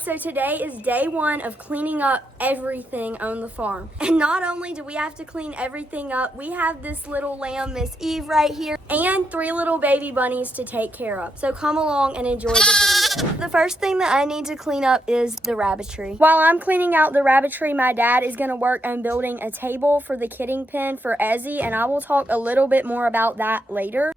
guys, so today is day one of cleaning up everything on the farm. And not only do we have to clean everything up, we have this little lamb, Miss Eve, right here, and 3 little baby bunnies to take care of. So come along and enjoy the video. The first thing that I need to clean up is the rabbitry. While I'm cleaning out the rabbitry, my dad is gonna work on building a table for the kidding pen for Ezzy, and I will talk a little bit more about that later.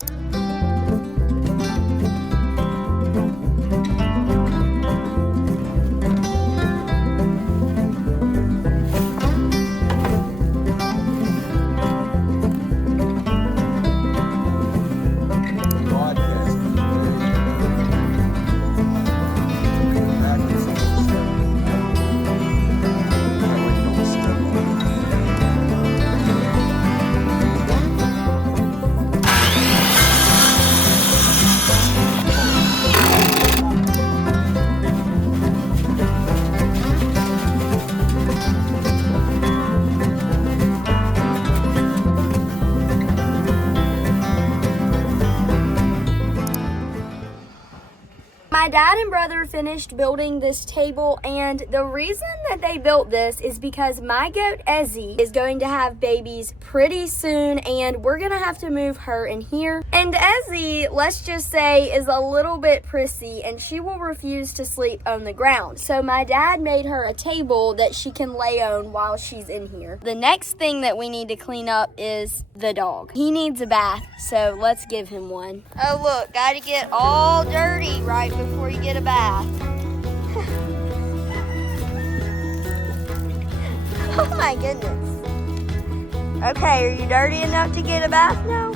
My dad and brother finished building this table, and the reason that they built this is because my goat Ezzy is going to have babies pretty soon, and we're gonna have to move her in here. And Ezzy, let's just say, is a little bit prissy, and she will refuse to sleep on the ground. So my dad made her a table that she can lay on while she's in here. The next thing that we need to clean up is the dog. He needs a bath, so let's give him one. Oh look, gotta get all dirty right before you get a bath. Oh my goodness. Okay, are you dirty enough to get a bath now?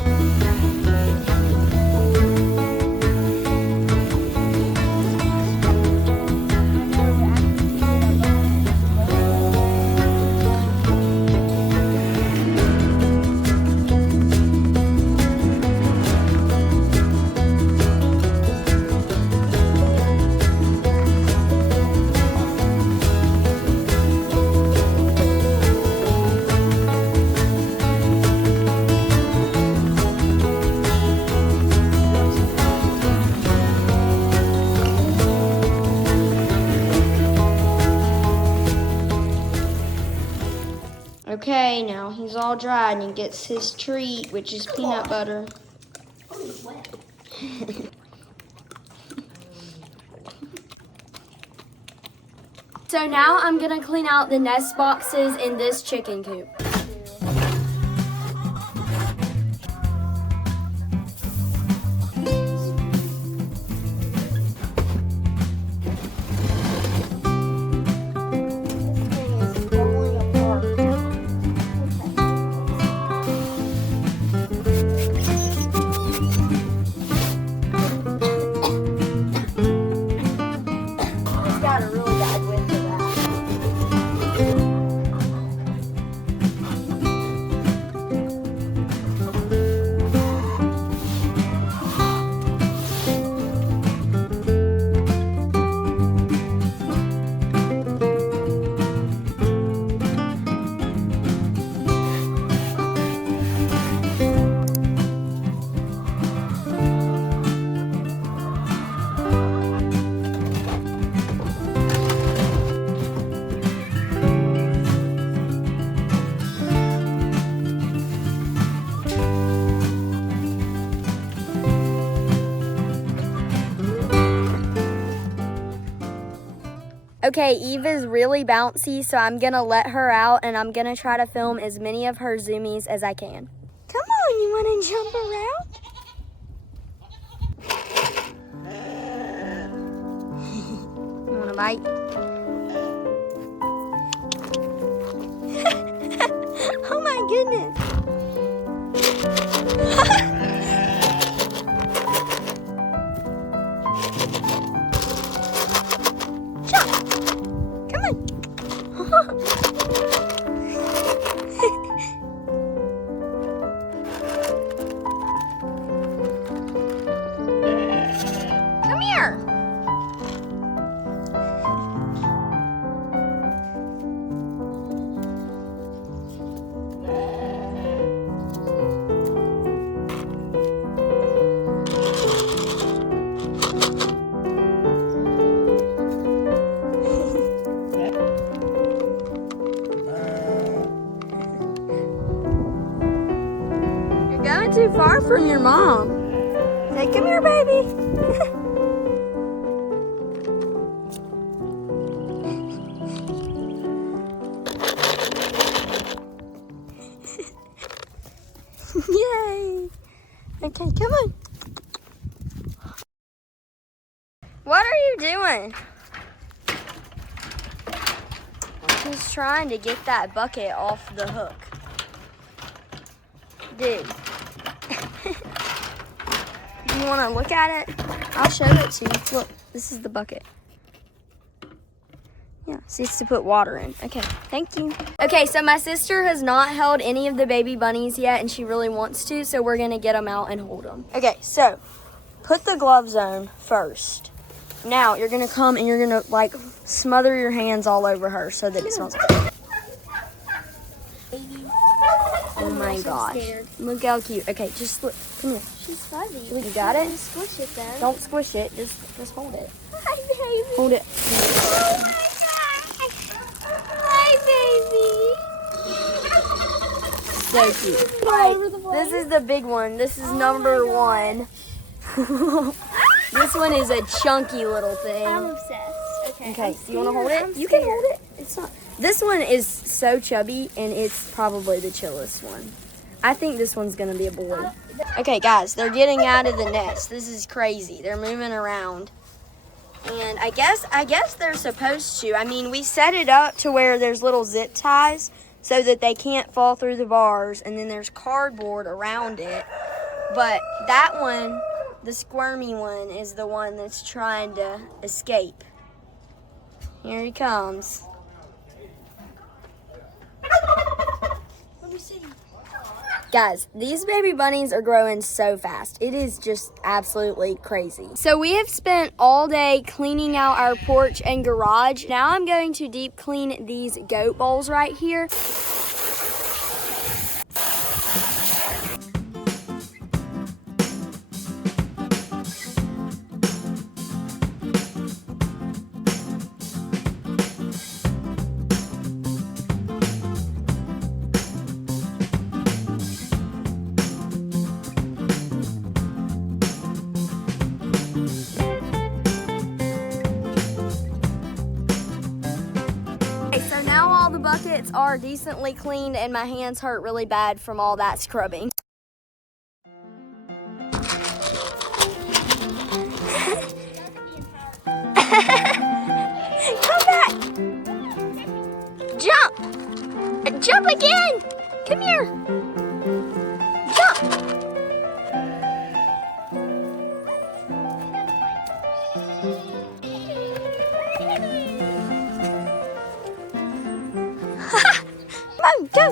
Okay, now he's all dry and he gets his treat, which is peanut butter. So now I'm gonna clean out the nest boxes in this chicken coop. Okay, Eve is really bouncy, so I'm gonna let her out and I'm gonna try to film as many of her zoomies as I can. Come on, you wanna jump around? You wanna bite? Oh my goodness. Come here. too far from your mom. Say, come here, baby. Yay. Okay, come on. What are you doing? He's trying to get that bucket off the hook. Dude. Do you want to look at it? I'll show it to you. Look, this is the bucket. Yeah, see, it's to put water in. Okay, thank you. Okay, so my sister has not held any of the baby bunnies yet, and she really wants to, so we're going to get them out and hold them. Okay, so put the gloves on first. Now, you're going to come and you're going to, like, smother your hands all over her so that it smells good. Oh my gosh. Look how cute. Okay, just look. Come here. She's fuzzy. You got it? Squish it though. Don't squish it. Just hold it. Hi, baby. Hold it. Oh my gosh. Hi, baby. So cute. All over the place. This is the big one. This is number one. This one is a chunky little thing. I'm obsessed. Okay, do you want to hold it? You can hold it. It's not. This one is so chubby, and it's probably the chillest one. I think this one's gonna be a boy. Okay, guys, they're getting out of the nest. This is crazy. They're moving around, and I guess they're supposed to. I mean, we set it up to where there's little zip ties so that they can't fall through the bars, and then there's cardboard around it. But that one, the squirmy one, is the one that's trying to escape. Here he comes. Let me see. Guys, these baby bunnies are growing so fast. It is just absolutely crazy. So we have spent all day cleaning out our porch and garage. Now I'm going to deep clean these goat bowls right here. So now all the buckets are decently cleaned and my hands hurt really bad from all that scrubbing. Come back! Jump! Jump again! Come here! Jump! Come on, go!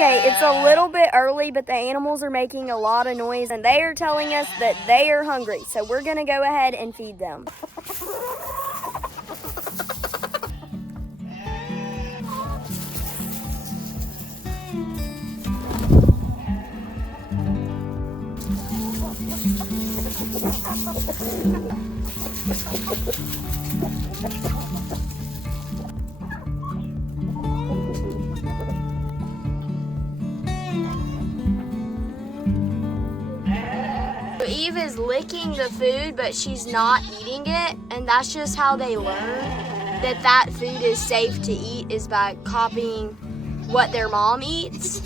Okay, it's a little bit early, but the animals are making a lot of noise and they are telling us that they are hungry. So we're gonna go ahead and feed them. Eve is licking the food, but she's not eating it, and that's just how they learn that food is safe to eat, is by copying what their mom eats.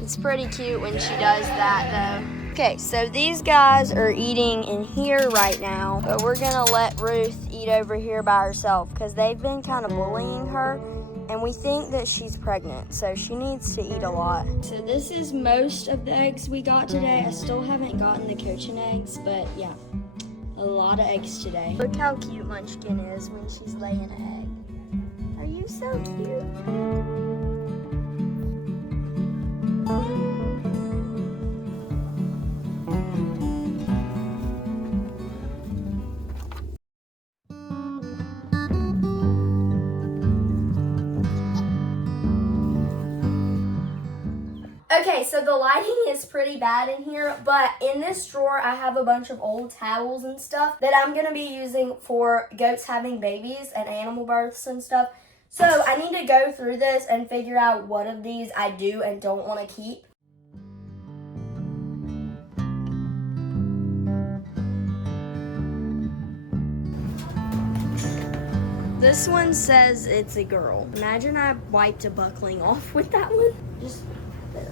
It's pretty cute when she does that, though. Okay, so these guys are eating in here right now, but we're gonna let Ruth eat over here by herself because they've been kind of bullying her. And we think that she's pregnant, so she needs to eat a lot. So this is most of the eggs we got today. I still haven't gotten the cochin eggs, but yeah, a lot of eggs today. Look how cute Munchkin is when she's laying an egg. Are you so cute? Okay, so the lighting is pretty bad in here, but in this drawer I have a bunch of old towels and stuff that I'm going to be using for goats having babies and animal births and stuff. So I need to go through this and figure out what of these I do and don't want to keep. This one says it's a girl. Imagine I wiped a buckling off with that one. Just there.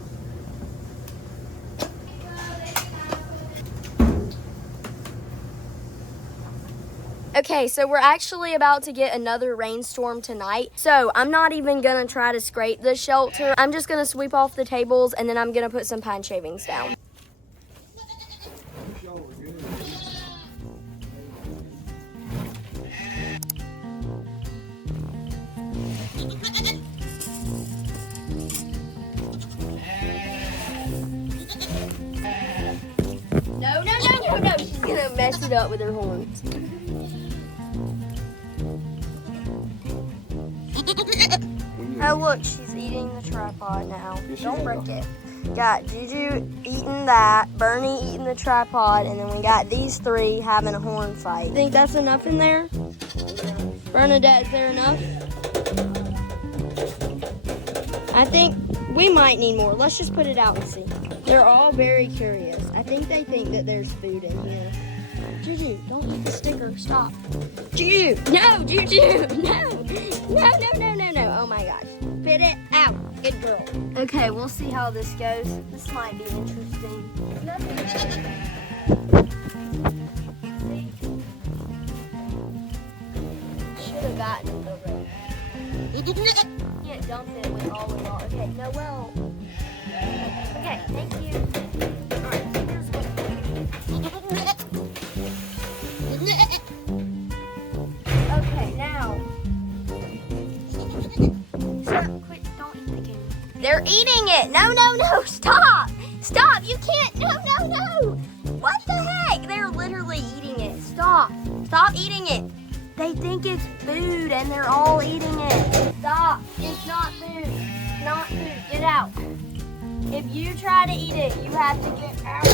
Okay, so we're actually about to get another rainstorm tonight. So I'm not even gonna try to scrape the shelter. I'm just gonna sweep off the tables and then I'm gonna put some pine shavings down. No, she's gonna mess it up with her horns. Oh look, she's eating the tripod now. Don't break it. Got Juju eating that, Bernie eating the tripod, and then we got these three having a horn fight. Think that's enough in there? Bernadette, is there enough? I think we might need more. Let's just put it out and see. They're all very curious. I think they think that there's food in here. Juju, don't eat the sticker. Stop. Juju, no, Juju, no. No. Oh my gosh. Spit it out. Good girl. Okay, we'll see how this goes. This might be interesting. Should have gotten it already. You can't dump it with all. Okay, Noel. Okay, thank you. Alright, here's what. Okay, now. Sir, quit, don't eat the camera. They're eating it! No, stop! Stop, you can't, no! What the heck? They're literally eating it. Stop eating it. They think it's food and they're all eating it. Stop, it's not food. It's not food, get out. If you try to eat it, you have to get out.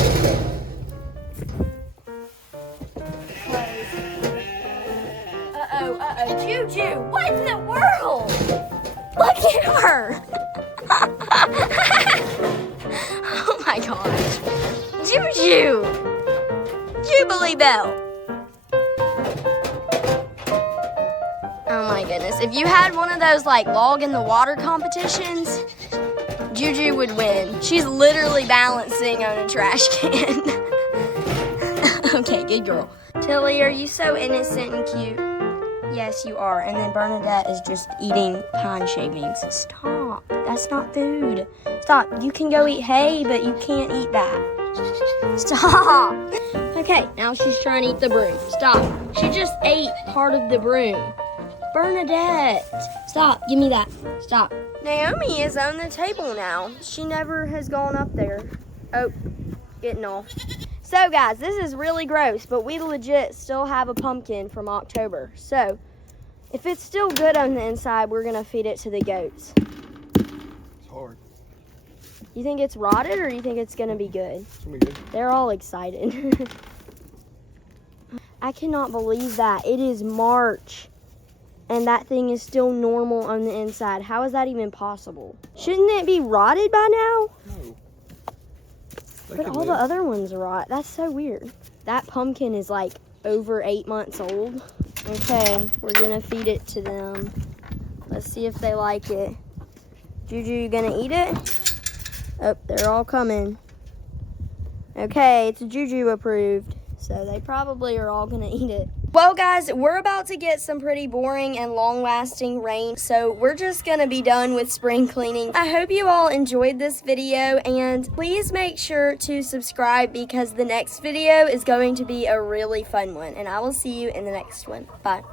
Uh-oh. Juju, what in the world? Look at her. Oh my gosh. Juju. Jubilee Bell. Oh my goodness. If you had one of those like log in the water competitions, Juju would win. She's literally balancing on a trash can. Okay, good girl. Tilly, are you so innocent and cute? Yes, you are. And then Bernadette is just eating pine shavings. Stop. That's not food. Stop. You can go eat hay, but you can't eat that. Stop. Okay, now she's trying to eat the broom. Stop. She just ate part of the broom. Bernadette. Stop. Give me that. Stop. Naomi is on the table now. She never has gone up there. Oh, getting off. So guys, this is really gross, but we legit still have a pumpkin from October. So if it's still good on the inside, we're gonna feed it to the goats. It's hard. You think it's rotted or you think it's gonna be good? It's gonna be good. They're all excited. I cannot believe that. It is March. And that thing is still normal on the inside. How is that even possible? Shouldn't it be rotted by now? No. But all the other ones rot. That's so weird. That pumpkin is like over 8 months old. Okay, we're gonna feed it to them. Let's see if they like it. Juju, you gonna eat it? Oh, they're all coming. Okay, it's Juju approved. So they probably are all gonna eat it. Well guys, we're about to get some pretty boring and long-lasting rain, so we're just gonna be done with spring cleaning. I hope you all enjoyed this video, and please make sure to subscribe because the next video is going to be a really fun one, and I will see you in the next one. Bye.